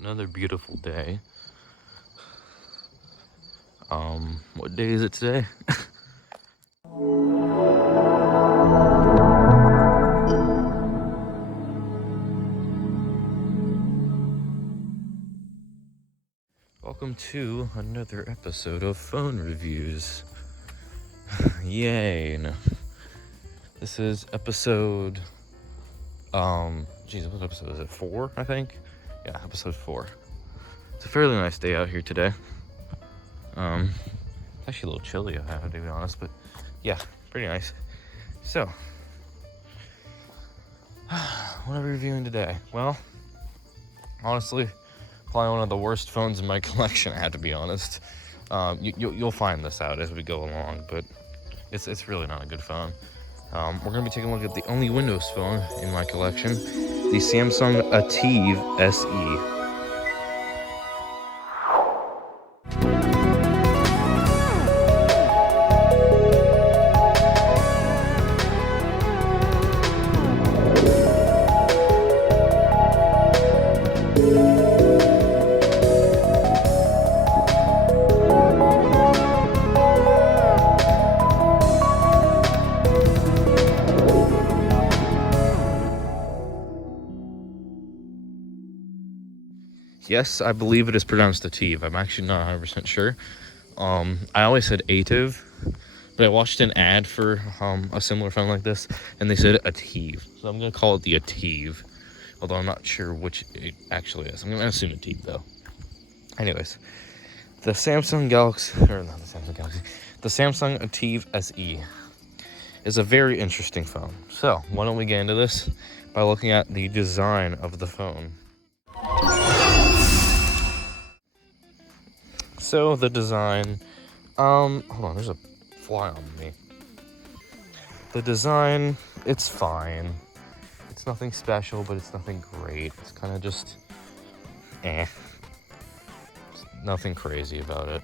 Another beautiful day. What day is it today? Welcome to another episode of Phone Reviews. Yay. No. This is episode, what episode is it? 4, I think? Yeah, episode 4. It's a fairly nice day out here today. It's actually a little chilly, I have to be honest, but yeah, pretty nice. So, what are we reviewing today? Well, honestly, probably one of the worst phones in my collection, I have to be honest. You'll find this out as we go along, but it's really not a good phone. We're going to be taking a look at the only Windows phone in my collection, the Samsung ATIV SE. Yes, I believe it is pronounced ATIV. I'm actually not 100% sure. I always said ATIV, but I watched an ad for a similar phone like this, and they said ATIV. So I'm going to call it the ATIV, although I'm not sure which it actually is. I'm going to assume ATIV, though. Anyways, the Samsung ATIV SE is a very interesting phone. So why don't we get into this by looking at the design of the phone. So the design, hold on, there's a fly on me. The design, it's fine. It's nothing special, but it's nothing great. It's kind of just, There's nothing crazy about it.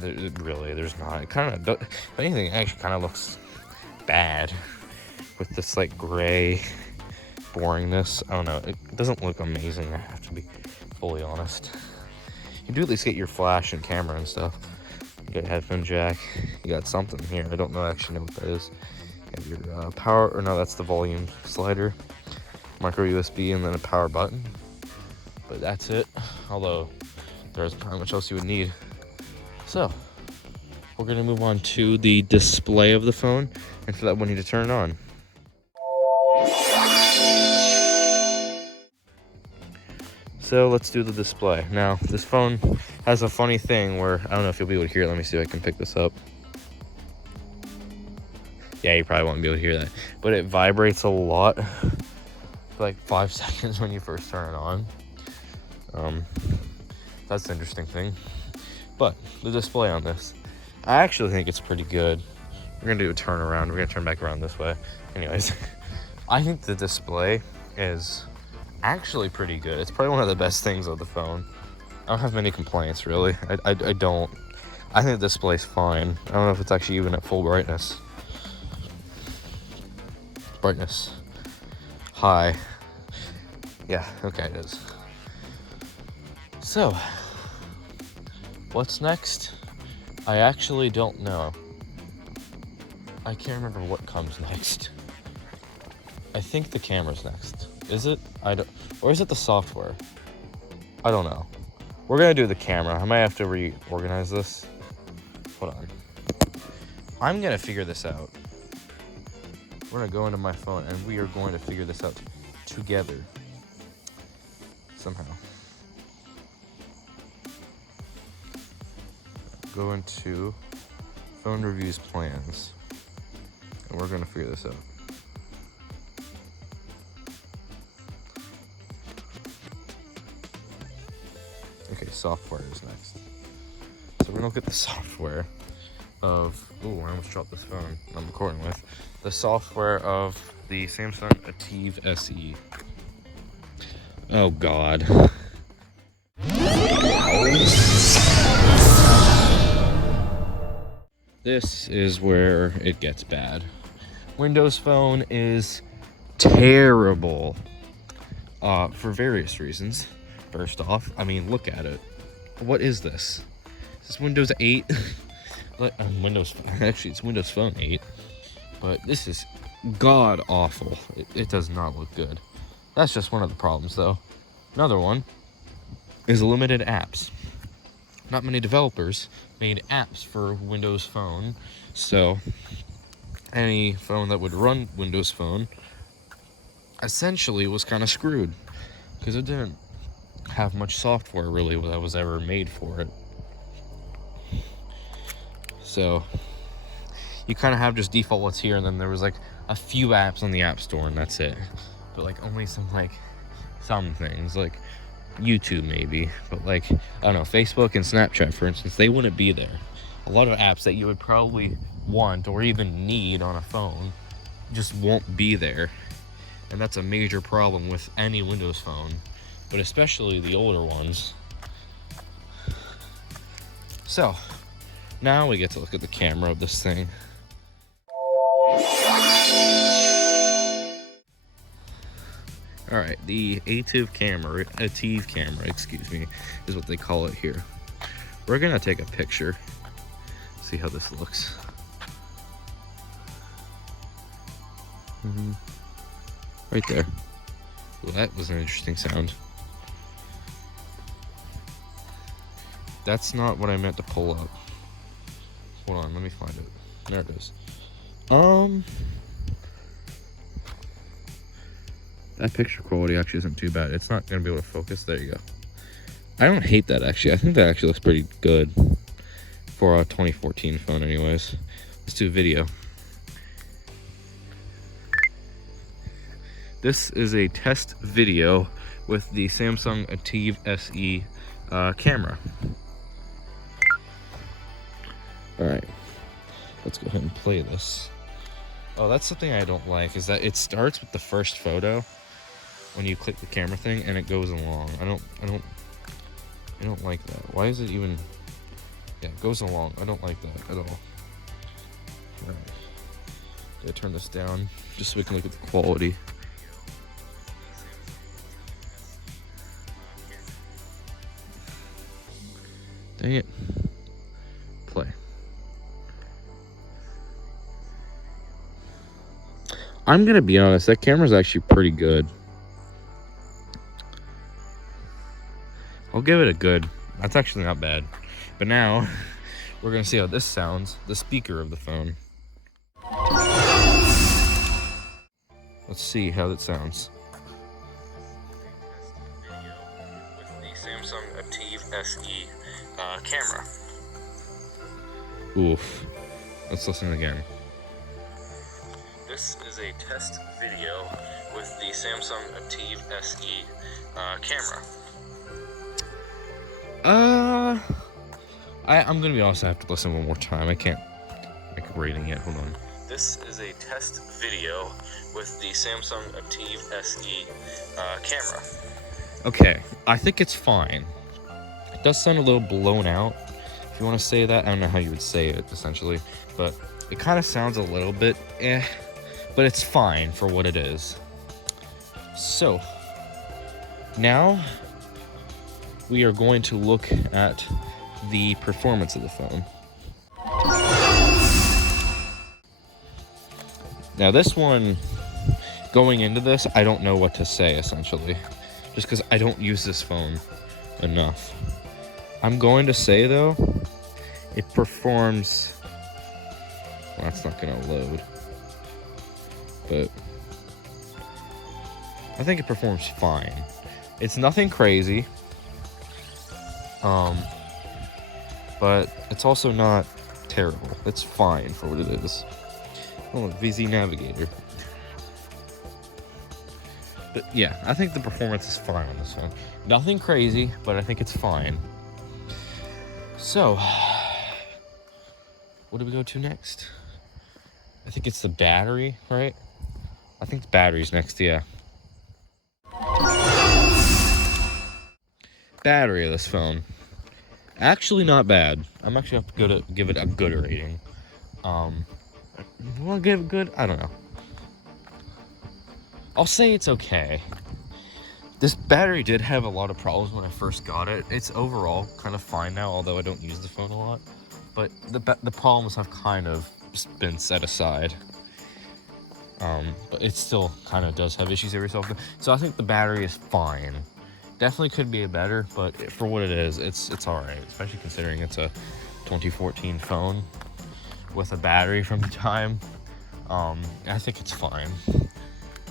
There's not. It kind of, if anything, it actually kind of looks bad with this like gray boringness. I don't know. It doesn't look amazing, I have to be fully honest. You do at least get your flash and camera and stuff. You got a headphone jack. You got something here. I don't actually know what that is. You have your power, or no, that's the volume slider. Micro USB, and then a power button. But that's it. Although, there's not much else you would need. So, we're going to move on to the display of the phone. And for that, we need to turn it on. So let's do the display. Now, this phone has a funny thing where, I don't know if you'll be able to hear it. Let me see if I can pick this up. Yeah, you probably won't be able to hear that. But it vibrates a lot. For like 5 seconds when you first turn it on. That's an interesting thing. But the display on this, I actually think it's pretty good. We're going to do a turn around. We're going to turn back around this way. Anyways, I think the display is actually pretty good. It's probably one of the best things of the phone. I don't have many complaints, really. I don't. I think the display's fine. I don't know if it's actually even at full brightness. Brightness. High. Yeah, okay, it is. So, what's next? I actually don't know. I can't remember what comes next. I think the camera's next. Is it? Or is it the software? I don't know. We're gonna do the camera. I might have to reorganize this. Hold on. I'm gonna figure this out. We're gonna go into my phone and we are going to figure this out together. Somehow. Go into phone reviews plans. And we're gonna figure this out. Okay, software is next. So we're gonna look at the software of, I almost dropped this phone I'm recording with. The software of the Samsung ATIV SE. Oh God. This is where it gets bad. Windows Phone is terrible for various reasons. burst off. I mean, look at it. What is this? Is this Windows 8? Windows, actually, it's Windows Phone 8. But this is god awful. It does not look good. That's just one of the problems, though. Another one is limited apps. Not many developers made apps for Windows Phone, so any phone that would run Windows Phone essentially was kind of screwed because it didn't have much software really that was ever made for it. So you kind of have just default what's here, and then there was like a few apps on the App Store, and that's it. But like only some things like YouTube maybe, but like I don't know, Facebook and Snapchat, for instance, they wouldn't be there. A lot of apps that you would probably want or even need on a phone just won't be there, and that's a major problem with any Windows phone, but especially the older ones. So now we get to look at the camera of this thing. All right, the ATIV camera, excuse me, is what they call it here. We're gonna take a picture, see how this looks. Right there. Well, that was an interesting sound. That's not what I meant to pull up. Hold on, let me find it. There it is. That picture quality actually isn't too bad. It's not gonna be able to focus. There you go. I don't hate that actually. I think that actually looks pretty good for a 2014 phone anyways. Let's do video. This is a test video with the Samsung ATIV SE camera. All right, let's go ahead and play this. Oh, that's something I don't like, is that it starts with the first photo when you click the camera thing and it goes along. I don't like that. Why is it even? Yeah, it goes along. I don't like that at all. All right, I turn this down just so we can look at the quality. Dang it. Play. I'm gonna be honest, that camera's actually pretty good. I'll give it a good. That's actually not bad. But now we're gonna see how this sounds, the speaker of the phone. Let's see how that sounds. With the Samsung ATIV SE camera. Oof. Let's listen again. This is a test video with the Samsung ATIV SE camera. I'm gonna be honest, I have to listen one more time. I can't make a rating yet. Hold on. This is a test video with the Samsung ATIV SE camera. Okay, I think it's fine. It does sound a little blown out, if you want to say that. I don't know how you would say it, essentially, but it kind of sounds a little bit but it's fine for what it is. So, now we are going to look at the performance of the phone. Now this one, going into this, I don't know what to say, essentially, just because I don't use this phone enough. I'm going to say, though, it performs... Well, that's not going to load. But I think it performs fine. It's nothing crazy. But it's also not terrible. It's fine for what it is. Oh, VZ Navigator. But yeah, I think the performance is fine on this one. Nothing crazy, but I think it's fine. So, what do we go to next? I think it's the battery, right? I think the battery's next, yeah. Battery of this phone. Actually not bad. I'm actually have to give it a good rating. Will I give it good? I don't know. I'll say it's okay. This battery did have a lot of problems when I first got it. It's overall kind of fine now, although I don't use the phone a lot. But the problems have kind of been set aside. But it still kind of does have issues every so often. So I think the battery is fine. Definitely could be better, but for what it is, it's all right. Especially considering it's a 2014 phone with a battery from the time. I think it's fine.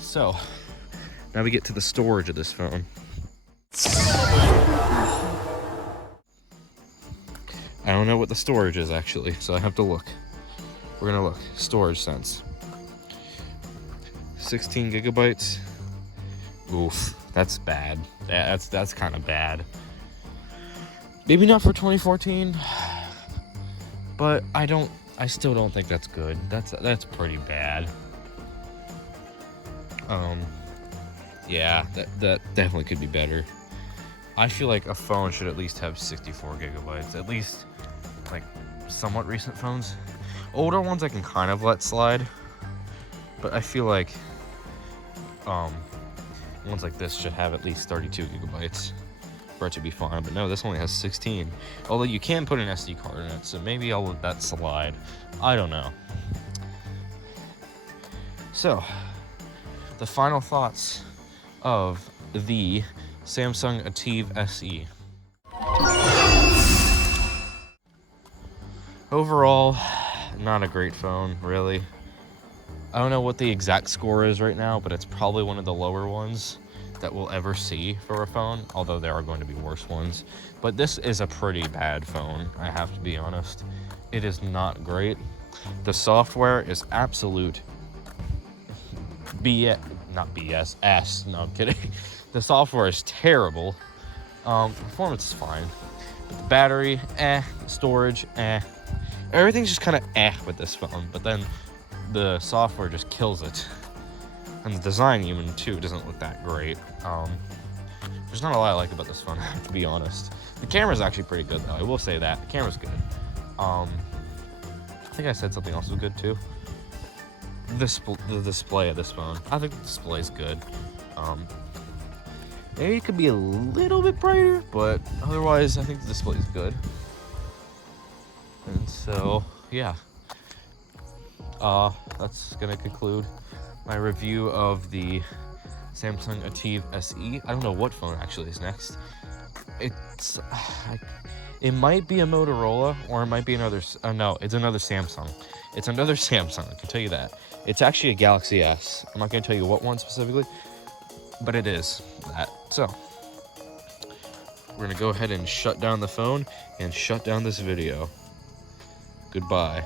So now we get to the storage of this phone. I don't know what the storage is actually, so I have to look. We're gonna look. Storage sense. 16 gigabytes. Oof, that's bad. That's kind of bad. Maybe not for 2014, but I still don't think that's good. That's pretty bad. Yeah, that definitely could be better. I feel like a phone should at least have 64 gigabytes. At least, like, somewhat recent phones. Older ones I can kind of let slide. But I feel like, ones like this should have at least 32 gigabytes for it to be fine. But no, this only has 16. Although you can put an SD card in it, so maybe I'll let that slide. I don't know. So, the final thoughts of the Samsung ATIV SE. Overall, not a great phone, really. I don't know what the exact score is right now, but it's probably one of the lower ones that we'll ever see for a phone, although there are going to be worse ones. But this is a pretty bad phone, I have to be honest. It is not great. The software is absolute BS, not BS, S, no, I'm kidding. The software is terrible. Performance is fine. But the battery, storage, everything's just kind of with this phone, but then the software just kills it. And the design even too doesn't look that great. There's not a lot I like about this phone, to be honest. The camera's actually pretty good though, I will say that. The camera's good. I think I said something else was good too. The display of this phone. I think the display's good. Maybe it could be a little bit brighter, but otherwise I think the display's good. And so, yeah. That's gonna conclude my review of the Samsung ATIV SE. I don't know what phone actually is next. It might be a Motorola, or it might be another, no, it's another Samsung. It's another Samsung, I can tell you that. It's actually a Galaxy S. I'm not gonna tell you what one specifically, but it is that. So, we're gonna go ahead and shut down the phone and shut down this video. Goodbye.